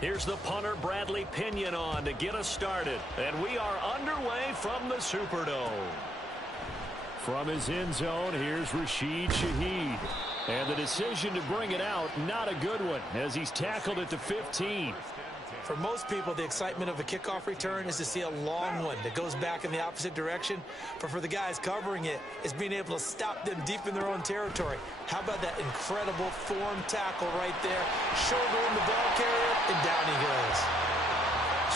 Here's the punter, Bradley Pinion, on to get us started. And we are underway from the Superdome. From his end zone, here's Rashid Shaheed. And the decision to bring it out, not a good one, as he's tackled at the 15. For most people, the excitement of a kickoff return is to see a long one that goes back in the opposite direction. But for the guys covering it, it's being able to stop them deep in their own territory. How about that incredible form tackle right there? Shoulder in the ball carrier, and down he goes.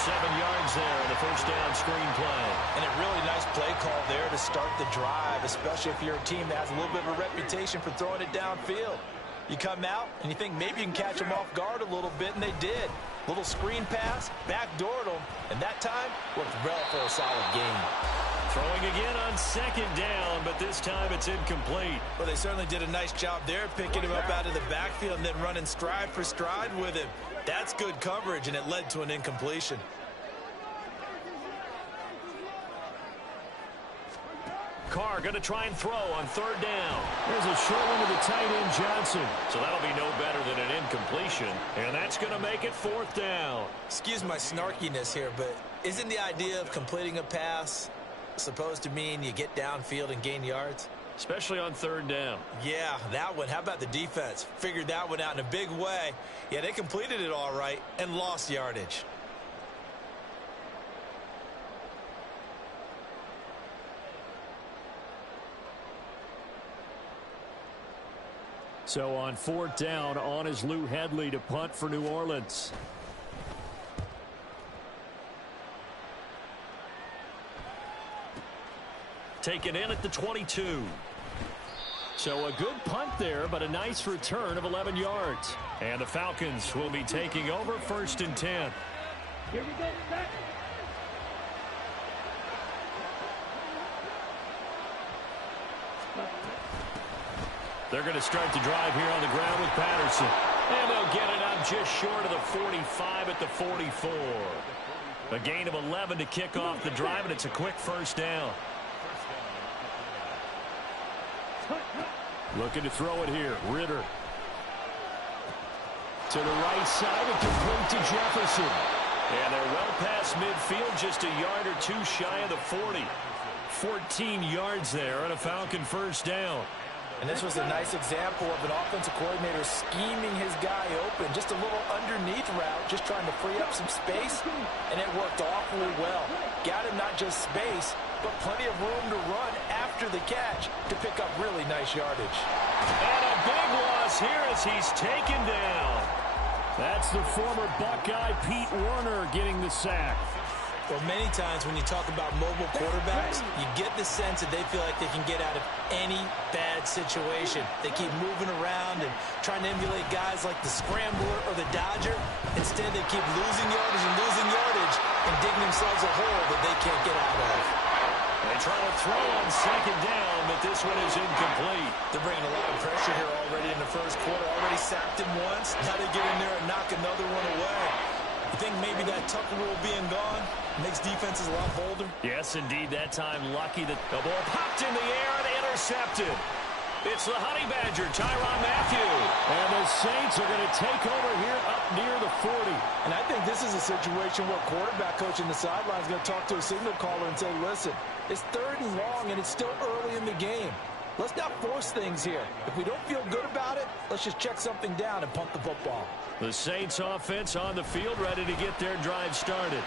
7 yards there in the first down screen play. And a really nice play call there to start the drive, especially if you're a team that has a little bit of a reputation for throwing it downfield. You come out, and you think maybe you can catch them off guard a little bit, and they did. Little screen pass, backdoored them, and that time worked well for a solid gain. Throwing again on second down, but this time it's incomplete. Well, they certainly did a nice job there, picking him up out of the backfield and then running stride for stride with him. That's good coverage, and it led to an incompletion. Carr going to try and throw on third down. There's a short one to the tight end, Johnson. So that'll be no better than an incompletion. And that's going to make it fourth down. Excuse my snarkiness here, but isn't the idea of completing a pass supposed to mean you get downfield and gain yards? Especially on third down. Yeah, that one. How about the defense? Figured that one out in a big way. Yeah, they completed it all right and lost yardage. So on fourth down, on is Lou Hedley to punt for New Orleans. Taken in at the 22. So a good punt there, but a nice return of 11 yards. And the Falcons will be taking over first and 10. Here we go, set. They're going to start the drive here on the ground with Patterson. And they'll get it up just short of the 45 at the 44. A gain of 11 to kick off the drive, and it's a quick first down. Looking to throw it here. Ritter. To the right side, and complete to Jefferson. And they're well past midfield, just a yard or two shy of the 40. 14 yards there on a Falcon first down. And this was a nice example of an offensive coordinator scheming his guy open. Just a little underneath route, just trying to free up some space, and it worked awfully well. Got him not just space, but plenty of room to run after the catch to pick up really nice yardage. And a big loss here as he's taken down. That's the former Buckeye Pete Werner getting the sack. Well, many times when you talk about mobile quarterbacks, you get the sense that they feel like they can get out of any bad situation. They keep moving around and trying to emulate guys like the Scrambler or the Dodger. Instead, they keep losing yardage and digging themselves a hole that they can't get out of. They try to throw on second down, but this one is incomplete. They're bringing a lot of pressure here already in the first quarter. Already sacked him once. Now they get in there and knock another one away. You think maybe that Tucker rule being gone makes defenses a lot bolder? Yes, indeed. That time lucky that the ball popped in the air and intercepted. It's the Honey Badger, Tyrann Mathieu. And the Saints are going to take over here up near the 40. And I think this is a situation where quarterback coach in the sideline is going to talk to a signal caller and say, listen, it's third and long and it's still early in the game. Let's not force things here. If we don't feel good about it, let's just check something down and punt the football. The Saints offense on the field ready to get their drive started.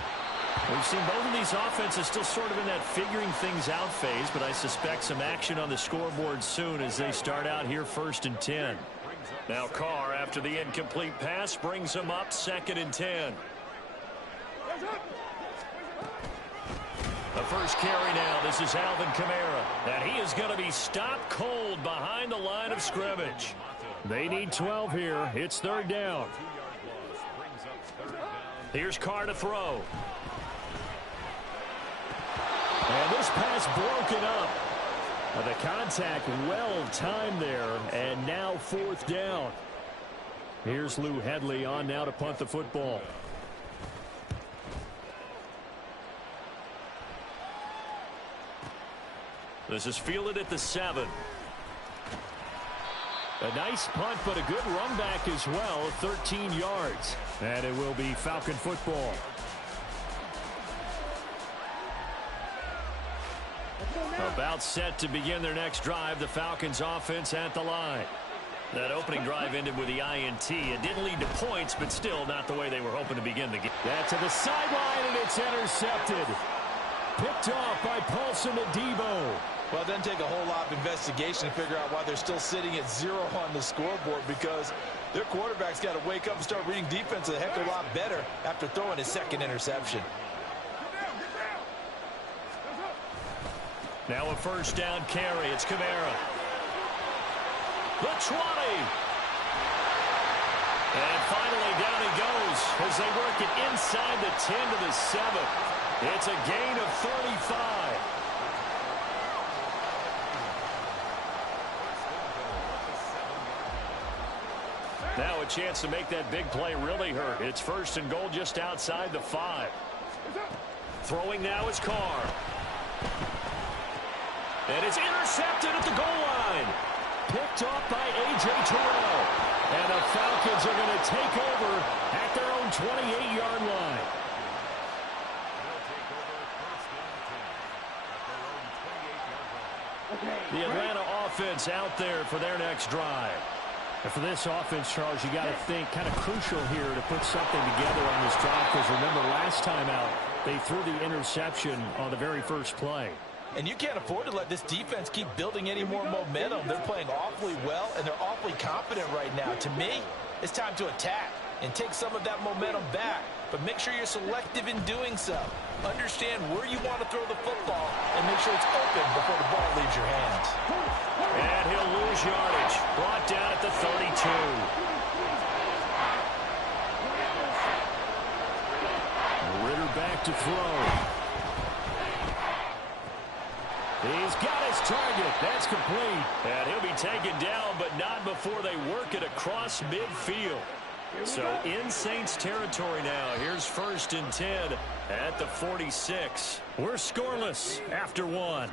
We've seen both of these offenses still sort of in that figuring things out phase, but I suspect some action on the scoreboard soon as they start out here first and 10. Now Carr, after the incomplete pass, brings them up second and 10. The first carry now. This is Alvin Kamara. And he is going to be stopped cold behind the line of scrimmage. They need 12 here. It's third down. Here's Carr to throw. And this pass broken up. The contact well timed there. And now fourth down. Here's Lou Hedley on now to punt the football. This is fielded at the 7. A nice punt, but a good run back as well, 13 yards. And it will be Falcon football. About set to begin their next drive, the Falcons offense at the line. That opening drive ended with the INT. It didn't lead to points, but still not the way they were hoping to begin the game. That to the sideline, and it's intercepted. Picked off by Paulson Adebo. Well, it doesn't take a whole lot of investigation to figure out why they're still sitting at 0 on the scoreboard, because their quarterback's got to wake up and start reading defense a heck of a lot better after throwing his second interception. Now a first down carry. It's Kamara. The 20. And finally down he goes as they work it inside the 10 to the 7. It's a gain of 35. Now a chance to make that big play really hurt. It's first and goal just outside the 5. Throwing now is Carr. And it's intercepted at the goal line. Picked off by A.J. Terrell. And the Falcons are going to take over at their own 28-yard line. The Atlanta offense out there for their next drive. And for this offense, Charles, you got to think kind of crucial here to put something together on this drive, because remember last time out, they threw the interception on the very first play. And you can't afford to let this defense keep building any more momentum. They're playing awfully well, and they're awfully confident right now. To me, it's time to attack and take some of that momentum back. But make sure you're selective in doing so. Understand where you want to throw the football and make sure it's open before the ball leaves your hands. And he'll lose yardage. Brought down at the 32. Ridder back to throw. He's got his target. That's complete. And he'll be taken down, but not before they work it across midfield. So in Saints territory now. Here's first and 10 at the 46. We're scoreless after 1.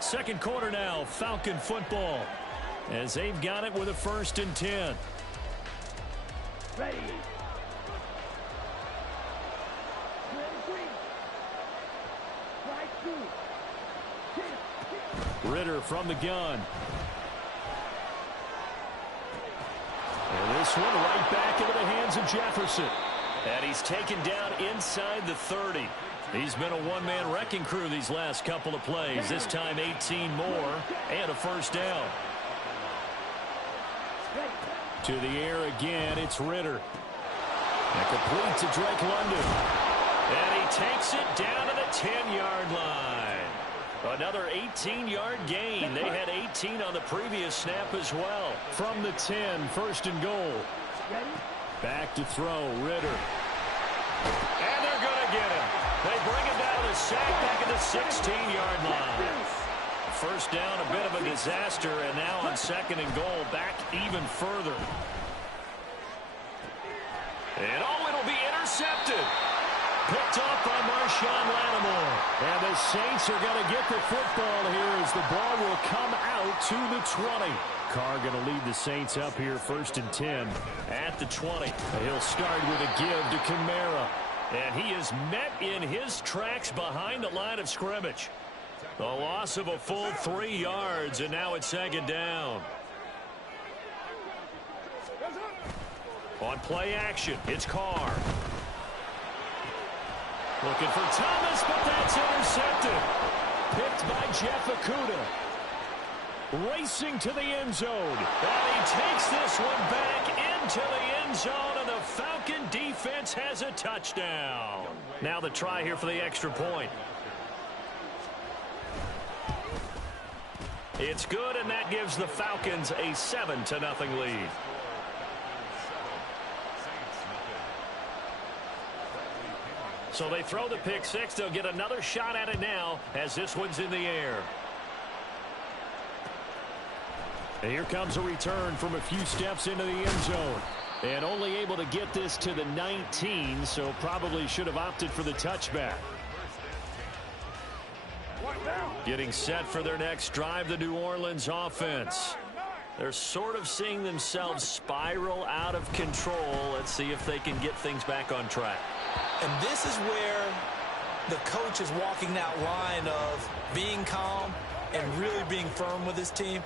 Second quarter now, Falcon football, as they've got it with a first and 10. Ready. Ridder from the gun. And this one right back into the hands of Jefferson. And he's taken down inside the 30. He's been a one-man wrecking crew these last couple of plays. This time 18 more and a first down. To the air again, it's Ridder. And complete to Drake London. And he takes it down to the 10-yard line. Another 18-yard gain. They had 18 on the previous snap as well. From the 10, first and goal. Back to throw, Ridder. And they're going to get him. They bring him down to the sack back at the 16-yard line. First down, a bit of a disaster, and now on second and goal, back even further. And it'll be intercepted. Picked off by Marshawn Lattimore. And the Saints are going to get the football here as the ball will come out to the 20. Carr going to lead the Saints up here first and 10 at the 20. He'll start with a give to Kamara. And he is met in his tracks behind the line of scrimmage. The loss of a full 3 yards, and now it's second down. On play action, it's Carr. Looking for Thomas, but that's intercepted. Picked by Jeff Okudah. Racing to the end zone. And he takes this one back into the end zone, and the Falcon defense has a touchdown. Now the try here for the extra point. It's good, and that gives the Falcons a 7-0 lead. So they throw the pick six. They'll get another shot at it now as this one's in the air. And here comes a return from a few steps into the end zone. And only able to get this to the 19, so probably should have opted for the touchback. Getting set for their next drive, the New Orleans offense. They're sort of seeing themselves spiral out of control. Let's see if they can get things back on track. And this is where the coach is walking that line of being calm and really being firm with his team.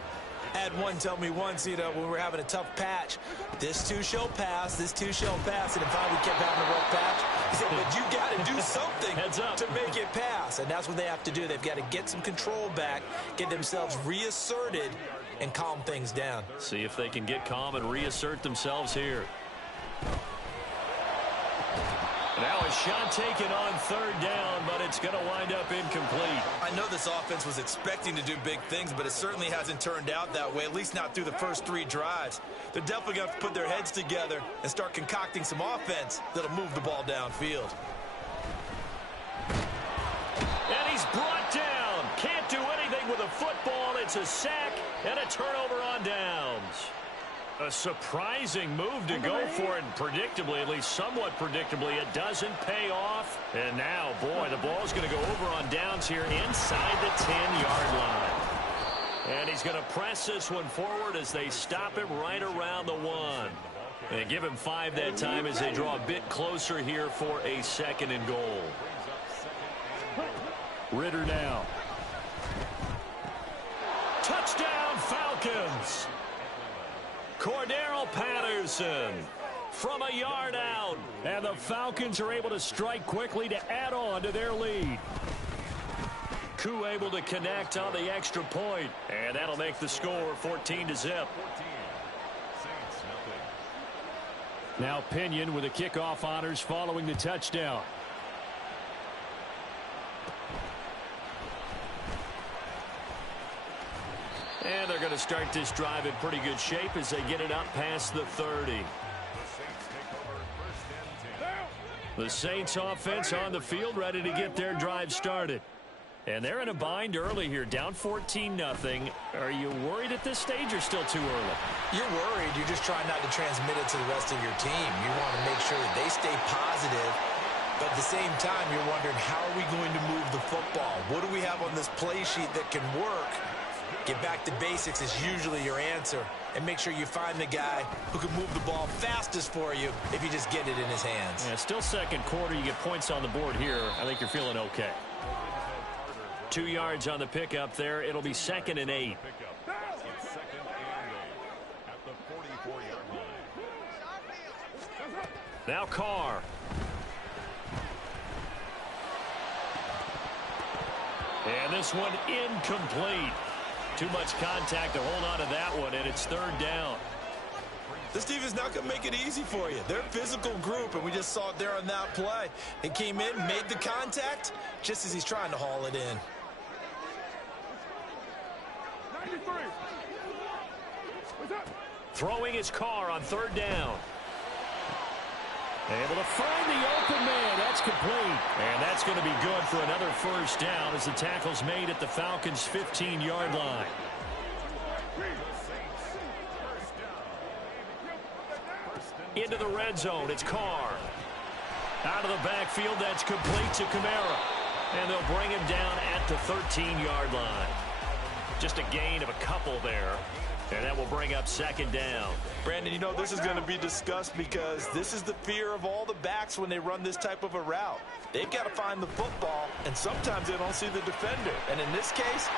I had one tell me once, when we were having a tough patch, this too shall pass, this too shall pass, and if finally kept having a rough patch, he said, but you got to do something to make it pass, and that's what they have to do. They've got to get some control back, get themselves reasserted, and calm things down. See if they can get calm and reassert themselves here. Now a shot taken on third down, but it's going to wind up incomplete. I know this offense was expecting to do big things, but it certainly hasn't turned out that way, at least not through the first 3 drives. They're definitely going to have to put their heads together and start concocting some offense that'll move the ball downfield. And he's brought down. Can't do anything with a football. It's a sack and a turnover on downs. A surprising move to go for it, and predictably, at least somewhat predictably, it doesn't pay off. And now, boy, the ball's going to go over on downs here inside the 10-yard line. And he's going to press this one forward as they stop him right around the 1. And give him 5 that time as they draw a bit closer here for a 2nd and goal. Ridder now. Touchdown, Falcons! Cordero Patterson from a yard out. And the Falcons are able to strike quickly to add on to their lead. Koo able to connect on the extra point. And that'll make the score 14-0. Now Pinion with the kickoff honors following the touchdown. And they're going to start this drive in pretty good shape as they get it up past the 30. The Saints offense on the field ready to get their drive started. And they're in a bind early here, down 14-0. Are you worried at this stage or still too early? You're worried. You're just trying not to transmit it to the rest of your team. You want to make sure that they stay positive. But at the same time, you're wondering, how are we going to move the football? What do we have on this play sheet that can work? Get back to basics is usually your answer. And make sure you find the guy who can move the ball fastest for you if you just get it in his hands. Yeah, still second quarter. You get points on the board here. I think you're feeling okay. 2 yards on the pickup there. It'll be 2nd and 8. Now Carr. And this one incomplete. Too much contact to hold on to that one, and it's 3rd down. This defense not going to make it easy for you. They're a physical group, and we just saw it there on that play. It came in, made the contact, just as he's trying to haul it in. 93. Throwing his Carr on 3rd down. Able to find the open man. That's complete. And that's going to be good for another 1st down as the tackle's made at the Falcons' 15-yard line. Into the red zone. It's Carr. Out of the backfield. That's complete to Kamara. And they'll bring him down at the 13-yard line. Just a gain of a couple there. And that will bring up 2nd down. Brandon, you know, this is going to be discussed because this is the fear of all the backs when they run this type of a route. They've got to find the football, and sometimes they don't see the defender. And in this case,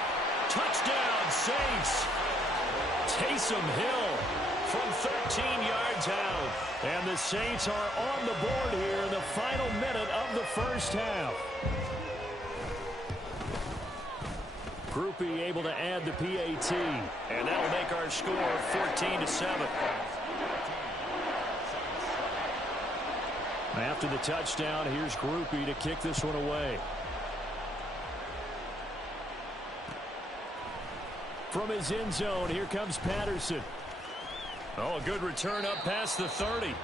touchdown, Saints. Taysom Hill from 13 yards out. And the Saints are on the board here in the final minute of the 1st half. Groupie able to add the PAT. And that'll make our score 14-7. After the touchdown, here's Groupie to kick this one away. From his end zone, here comes Patterson. Oh, a good return up past the 30.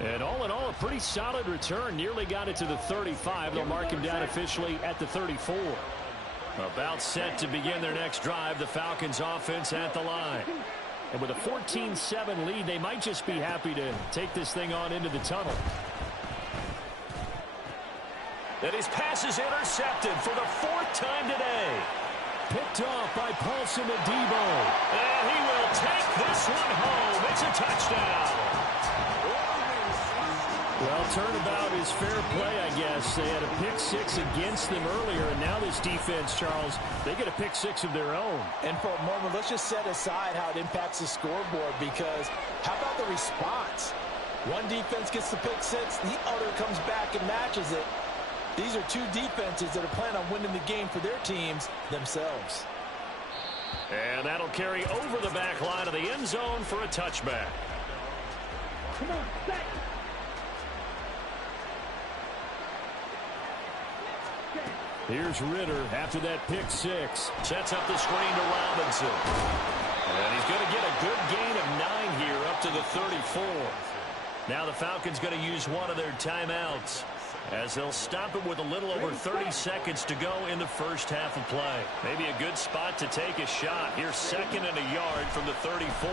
And all in all, a pretty solid return. Nearly got it to the 35. They'll mark him down officially at the 34. About set to begin their next drive, the Falcons offense at the line. And with a 14-7 lead, they might just be happy to take this thing on into the tunnel. And his pass is intercepted for the 4th time today. Picked off by Paulson Adebo. And he will take this one home. It's a touchdown. Well, turnabout is fair play, I guess. They had a pick 6 against them earlier, and now this defense, Charles, they get a pick 6 of their own. And for a moment, let's just set aside how it impacts the scoreboard, because how about the response? One defense gets the pick 6, the other comes back and matches it. These are two defenses that are planning on winning the game for their teams themselves. And that'll carry over the back line of the end zone for a touchback. Come on, set. Here's Ritter after that pick 6. Sets up the screen to Robinson. And he's going to get a good gain of 9 here up to the 34. Now the Falcons going to use one of their timeouts, as they'll stop it with a little over 30 seconds to go in the first half of play. Maybe a good spot to take a shot. Here's 2nd and a yard from the 34.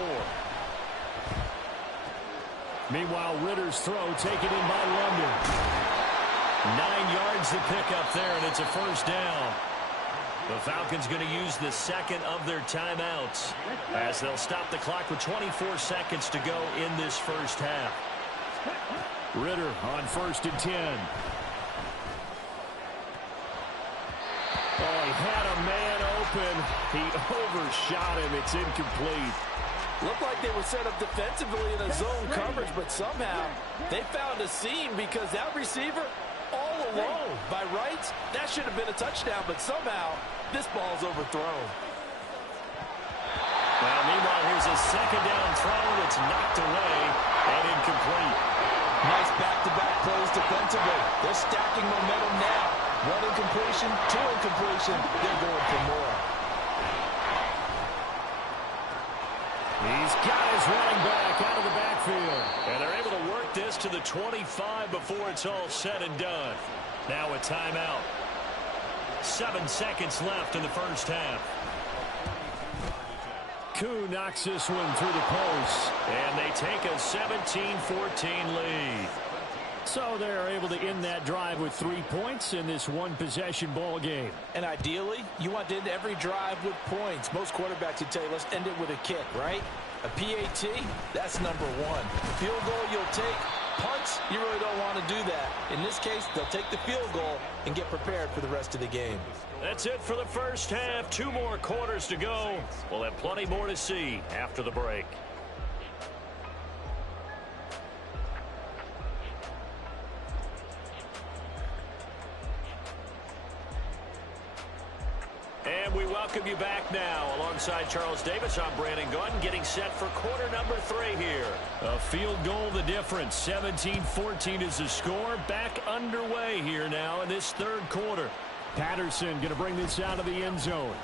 Meanwhile, Ritter's throw taken in by London. 9 yards to pick up there, and it's a first down. The Falcons going to use the 2nd of their timeouts, as they'll stop the clock with 24 seconds to go in this first half. Ritter on 1st and 10. Oh, he had a man open. He overshot him. It's incomplete. Looked like they were set up defensively in a zone coverage, but somehow they found a seam, because that receiver all alone. By rights, that should have been a touchdown, but somehow this ball's overthrown. Well, meanwhile, here's a 2nd down throw that's knocked away and incomplete. Nice back-to-back plays defensively. They're stacking momentum now. 1 incompletion, 2 incompletion. They're going for more. He's got his running back out of the backfield. And they're able to work this to the 25 before it's all said and done. Now a timeout. 7 seconds left in the first half. Koo knocks this one through the post. And they take a 17-14 lead. So they're able to end that drive with 3 points in this one-possession ball game. And ideally, you want to end every drive with points. Most quarterbacks would tell you, let's end it with a kick, right? A PAT, that's number 1. Field goal you'll take. Punts, you really don't want to do that. In this case, they'll take the field goal and get prepared for the rest of the game. That's it for the first half. 2 more quarters to go. We'll have plenty more to see after the break. And we welcome you back now. Alongside Charles Davis, I'm Brandon Gunn, getting set for quarter number 3 here. A field goal the difference. 17-14 is the score. Back underway here now in this 3rd quarter. Patterson going to bring this out of the end zone.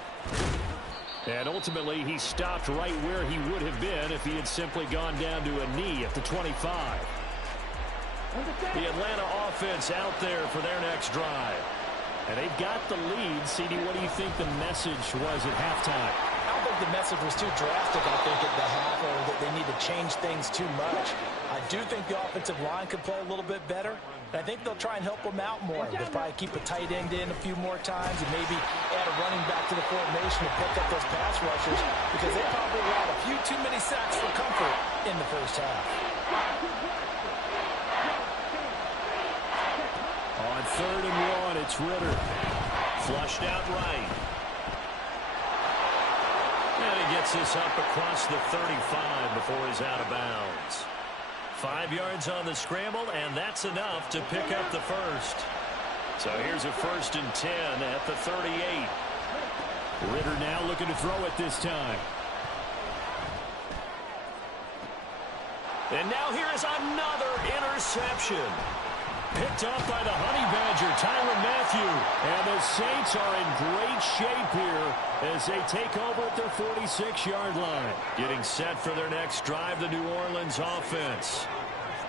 And ultimately, he stopped right where he would have been if he had simply gone down to a knee at the 25. The Atlanta offense out there for their next drive. And they've got the lead. CD, what do you think the message was at halftime? I don't think the message was too drastic, I think, at the half, or that they need to change things too much. I do think the offensive line could play a little bit better. And I think they'll try and help them out more. They'll probably keep a tight end in a few more times and maybe add a running back to the formation to pick up those pass rushers, because they probably allowed a few too many sacks for comfort in the first half. On 3rd and 1, it's Ritter. Flushed out right. And he gets this up across the 35 before he's out of bounds. 5 yards on the scramble, and that's enough to pick up the first. So here's a 1st and 10 at the 38. Ritter now looking to throw it this time. And now here is another interception. Picked up by the Honey Badger, Tyrann Mathieu. And the Saints are in great shape here as they take over at their 46-yard line. Getting set for their next drive, the New Orleans offense.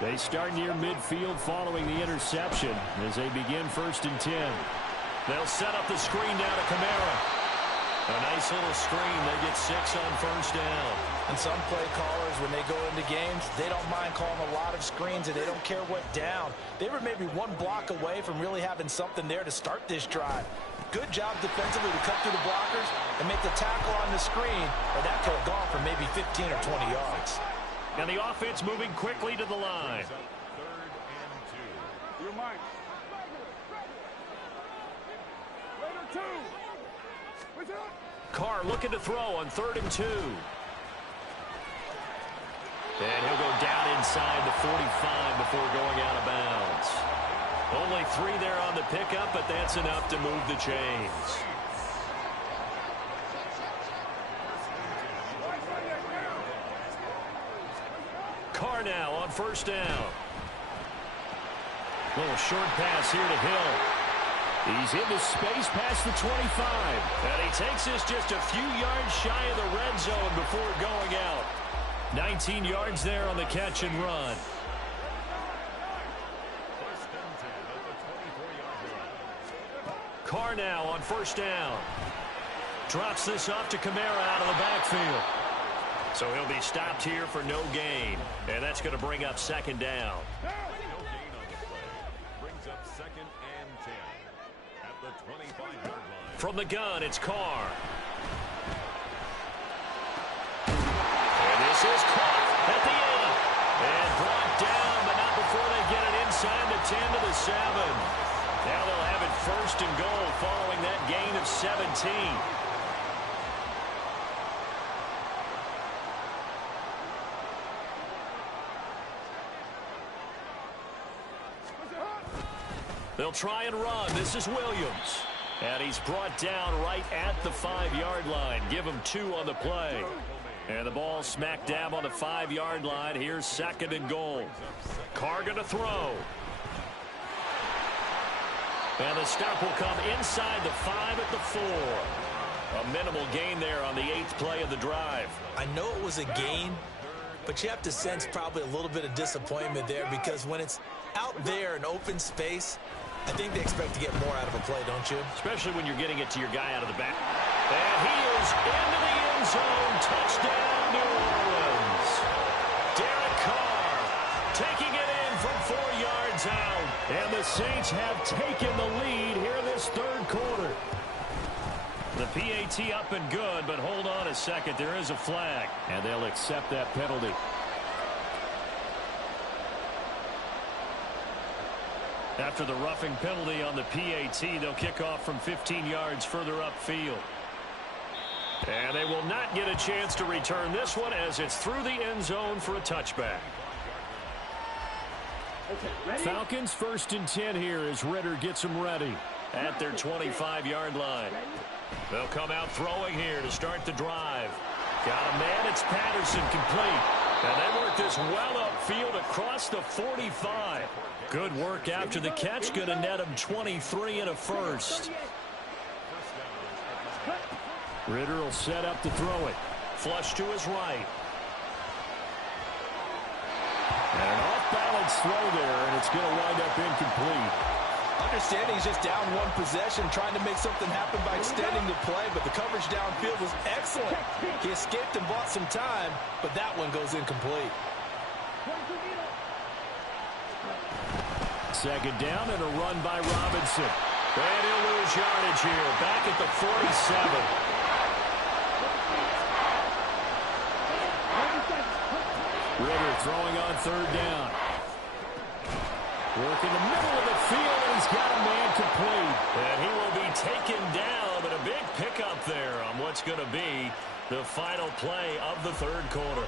They start near midfield following the interception as they begin 1st and 10. They'll set up the screen down to Kamara. A nice little screen. They get 6 on first down. And some play callers, when they go into games, they don't mind calling a lot of screens, and they don't care what down. They were maybe one block away from really having something there to start this drive. Good job defensively to cut through the blockers and make the tackle on the screen, or that could have gone for maybe 15 or 20 yards. And the offense moving quickly to the line. Your mind. Carr looking to throw on 3rd and 2. And he'll go down inside the 45 before going out of bounds. Only 3 there on the pickup, but that's enough to move the chains. Carr now on first down. Little short pass here to Hill. He's into space past the 25. And he takes this just a few yards shy of the red zone before going out. 19 yards there on the catch and run. Carr now on first down. Drops this off to Kamara out of the backfield. So he'll be stopped here for no gain. And that's going to bring up 2nd down. No gain on the play. Brings up 2nd and 10 at the 25-yard line. From the gun, it's Carr. This is caught at the 8. And brought down, but not before they get it inside the 10 to the 7. Now they'll have it 1st and goal following that gain of 17. They'll try and run. This is Williams. And he's brought down right at the 5-yard line. Give him 2 on the play. And the ball smack dab on the 5-yard line. Here's 2nd and goal. Carr going to throw. And the stop will come inside the 5 at the 4. A minimal gain there on the 8th play of the drive. I know it was a gain, but you have to sense probably a little bit of disappointment there, because when it's out there in open space, I think they expect to get more out of a play, don't you? Especially when you're getting it to your guy out of the back. And he is into the end zone. Touchdown, New Orleans. Derek Carr taking it in from 4 yards out. And the Saints have taken the lead here this 3rd quarter. The PAT up and good, but hold on a second. There is a flag, and they'll accept that penalty. After the roughing penalty on the PAT, they'll kick off from 15 yards further upfield. And they will not get a chance to return this one, as it's through the end zone for a touchback. Falcons 1st and 10 here as Ritter gets them ready at their 25-yard line. They'll come out throwing here to start the drive. Got a man, it's Patterson, complete. And they work this well upfield across the 45. Good work after the catch. Going to net him 23 and a first. Ritter will set up to throw it. Flush to his right. And an off-balance throw there, and it's going to wind up incomplete. Understanding he's just down 1 possession, trying to make something happen by extending the play, but the coverage downfield was excellent. He escaped and bought some time, but that one goes incomplete. 2nd down and a run by Robinson. And he'll lose yardage here, back at the 47. Ritter throwing on 3rd down. Work in the middle of the field, and he's got a man complete. And he will be taken down, but a big pickup there on what's going to be the final play of the 3rd quarter.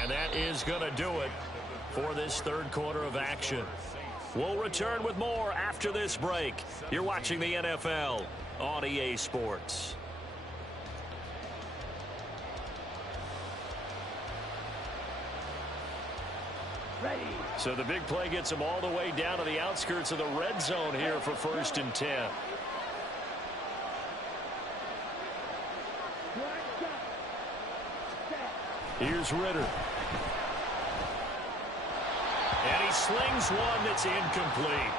And that is going to do it for this 3rd quarter of action. We'll return with more after this break. You're watching the NFL on EA Sports. So the big play gets them all the way down to the outskirts of the red zone here for 1st and 10. Here's Ritter. And he slings one that's incomplete.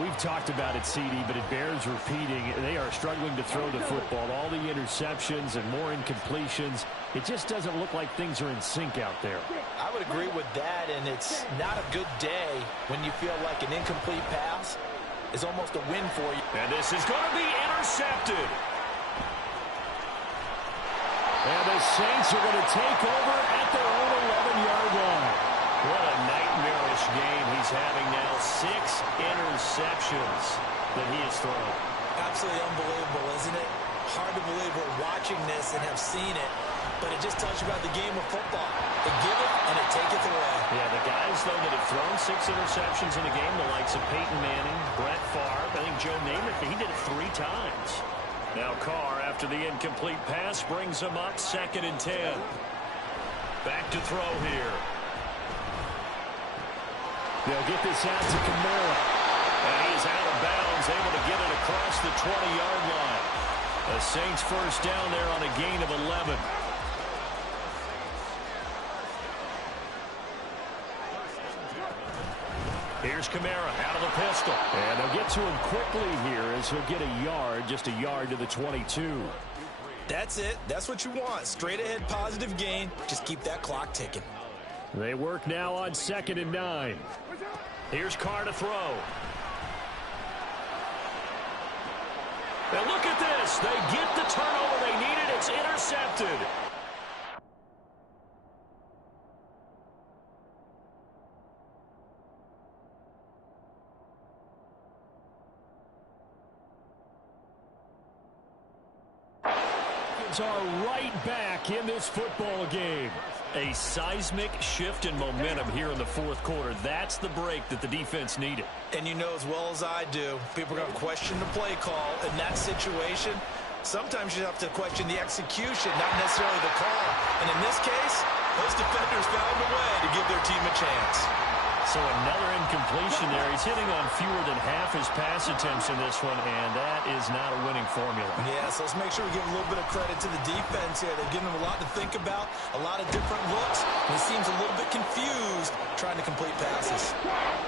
We've talked about it, CD, but it bears repeating. They are struggling to throw the football. All the interceptions and more incompletions. It just doesn't look like things are in sync out there. I would agree with that, and it's not a good day when you feel like an incomplete pass is almost a win for you. And this is going to be intercepted. And the Saints are going to take over at their own 11-yard line. What a nightmarish game he's having now. 6 interceptions that he has thrown. Absolutely unbelievable, isn't it? Hard to believe we're watching this and have seen it, but it just tells you about the game of football. They give it and it taketh away. Yeah, the guys, though, that have thrown 6 interceptions in a game, the likes of Peyton Manning, Brett Favre, I think Joe Namath, he did it 3 times. Now Carr, after the incomplete pass, brings him up 2nd and 10. Back to throw here. They'll get this out to Kamara. And he's out of bounds, able to get it across the 20-yard line. The Saints first down there on a gain of 11. Here's Kamara out of the pistol. And they'll get to him quickly here as he'll get a yard, just a yard to the 22. That's it. That's what you want. Straight ahead positive gain. Just keep that clock ticking. They work now on 2nd and 9. Here's Carr to throw. And look at this. They get the turnover they needed. It's intercepted. Are right back in this football game. A seismic shift in momentum here in the 4th quarter. That's the break that the defense needed. And you know as well as I do, people are going to question the play call in that situation. Sometimes you have to question the execution, not necessarily the call. And in this case, those defenders found a way to give their team a chance. So another incompletion there. He's hitting on fewer than half his pass attempts in this one, and that is not a winning formula. Yeah, so let's make sure we give a little bit of credit to the defense here. They've given him a lot to think about, a lot of different looks. He seems a little bit confused trying to complete passes.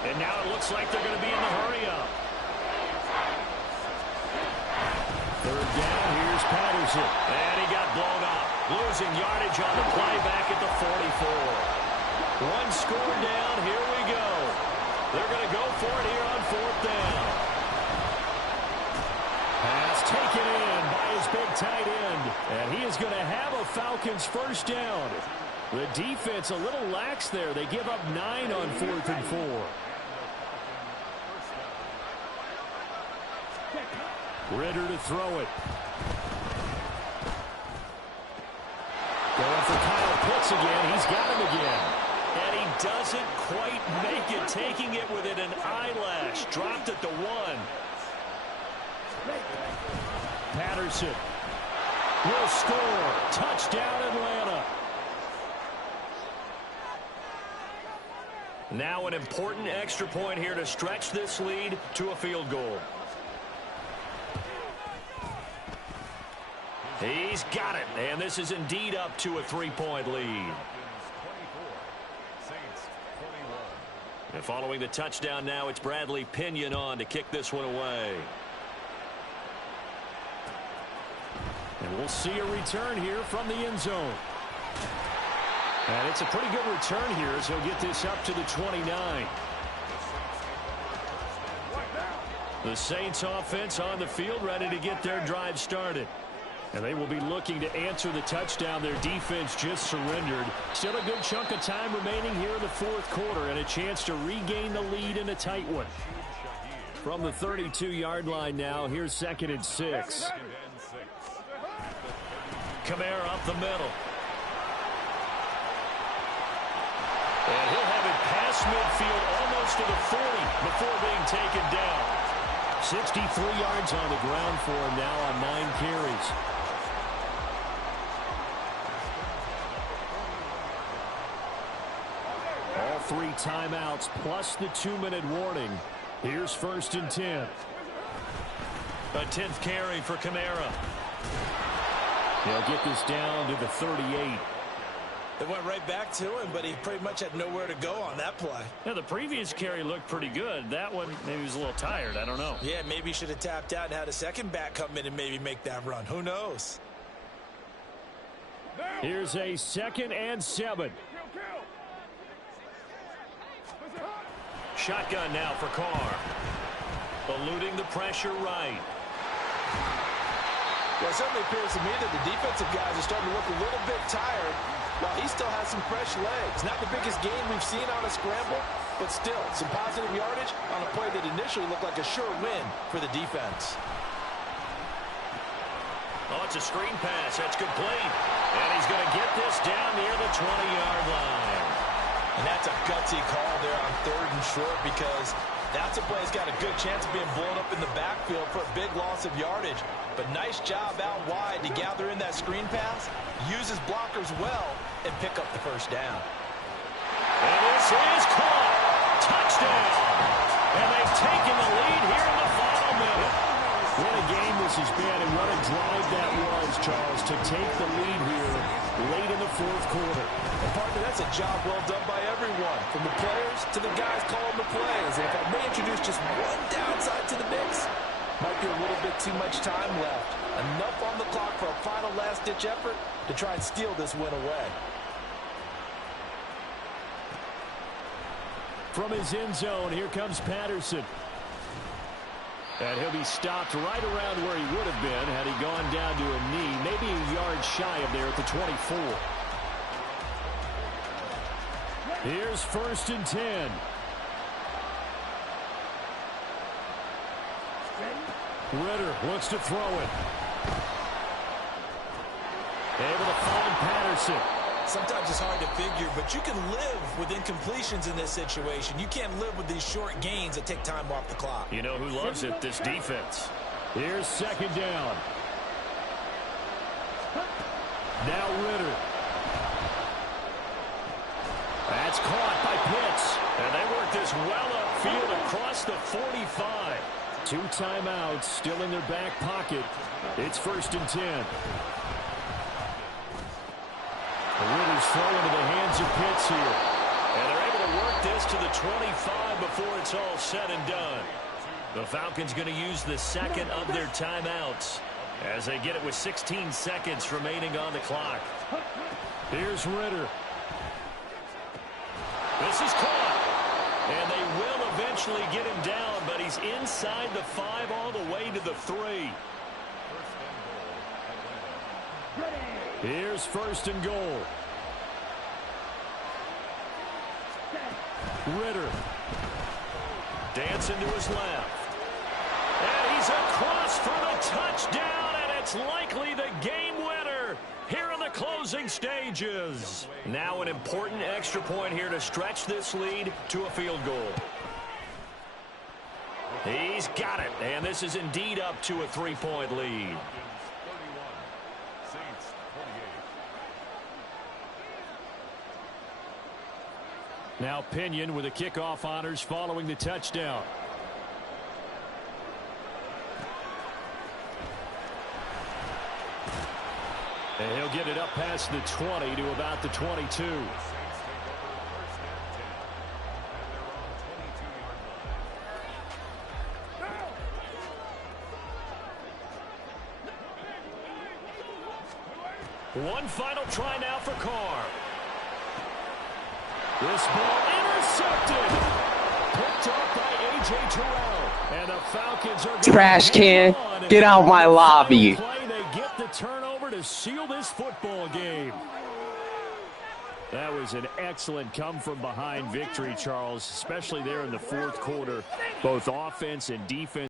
And now it looks like they're going to be in the hurry-up. 3rd down, here's Patterson. And he got blown up. Losing yardage on the play back at the 44. 1 score down, here we go. They're going to go for it here on 4th down. Pass taken in by his big tight end. And he is going to have a Falcons first down. The defense a little lax there. They give up 9 on 4th and 4. Ritter to throw it. Going for Kyle Pitts again. He's got him again. And he doesn't quite make it, taking it within an eyelash. Dropped at the 1. Patterson will score. Touchdown, Atlanta. Now an important extra point here to stretch this lead to a field goal. He's got it, and this is indeed up to a 3-point lead. And following the touchdown now, it's Bradley Pinion on to kick this one away. And we'll see a return here from the end zone. And it's a pretty good return here as he'll get this up to the 29. The Saints offense on the field ready to get their drive started. And they will be looking to answer the touchdown their defense just surrendered. Still a good chunk of time remaining here in the 4th quarter and a chance to regain the lead in a tight one. From the 32-yard line now, here's 2nd and 6. Kamara up the middle. And he'll have it past midfield almost to the 40 before being taken down. 63 yards on the ground for him now on 9 carries. All 3 timeouts plus the 2-minute warning. Here's 1st and 10. A 10th carry for Kamara. He'll get this down to the 38. It went right back to him, but he pretty much had nowhere to go on that play. Yeah, the previous carry looked pretty good. That one, maybe he was a little tired. I don't know. Yeah, maybe he should have tapped out and had a second back come in and maybe make that run. Who knows? Here's a 2nd and 7. Shotgun now for Carr. Eluding the pressure right. Well, it certainly appears to me that the defensive guys are starting to look a little bit tired while he still has some fresh legs. Not the biggest gain we've seen on a scramble, but still some positive yardage on a play that initially looked like a sure win for the defense. Oh, it's a screen pass. That's complete. And he's going to get this down near the 20-yard line. And that's a gutsy call there on 3rd and short, because that's a play that's got a good chance of being blown up in the backfield for a big loss of yardage. But nice job out wide to gather in that screen pass, use his blockers well, and pick up the first down. And this is caught. Touchdown. And they've taken the lead here in the final minute. What a game this has been, and what a drive that was, Charles, to take the lead here late in the 4th quarter. And partner, that's a job well done by everyone, from the players to the guys calling the plays. And if I may introduce just one downside to the mix, might be a little bit too much time left. Enough on the clock for a final last-ditch effort to try and steal this win away. From his end zone, here comes Patterson. And he'll be stopped right around where he would have been had he gone down to a knee, maybe a yard shy of there at the 24. Here's 1st and 10. Ritter wants to throw it. Able to find Patterson. Sometimes it's hard to figure, but you can live with incompletions in this situation. You can't live with these short gains that take time off the clock. You know who loves it? This defense. Here's 2nd down. Now Ritter. That's caught by Pitts. And they work this well upfield across the 45. 2 timeouts still in their back pocket. It's 1st and 10. Ritter's throw into the hands of Pitts here. And they're able to work this to the 25 before it's all said and done. The Falcons going to use the 2nd of their timeouts as they get it with 16 seconds remaining on the clock. Here's Ritter. This is caught. And they will eventually get him down, but he's inside the 5 all the way to the 3. Here's 1st and goal. Ritter. Dancing to his left. And he's across for the touchdown, and it's likely the game winner here in the closing stages. Now an important extra point here to stretch this lead to a field goal. He's got it, and this is indeed up to a 3-point lead. Now Pinion with the kickoff honors following the touchdown. And he'll get it up past the 20 to about the 22. One final try now for Carr. This ball intercepted. Picked up by A.J. Terrell. And the Falcons are trash can. Get out my lobby. They get the turnover to seal this football game. That was an excellent come-from-behind victory, Charles, especially there in the 4th quarter. Both offense and defense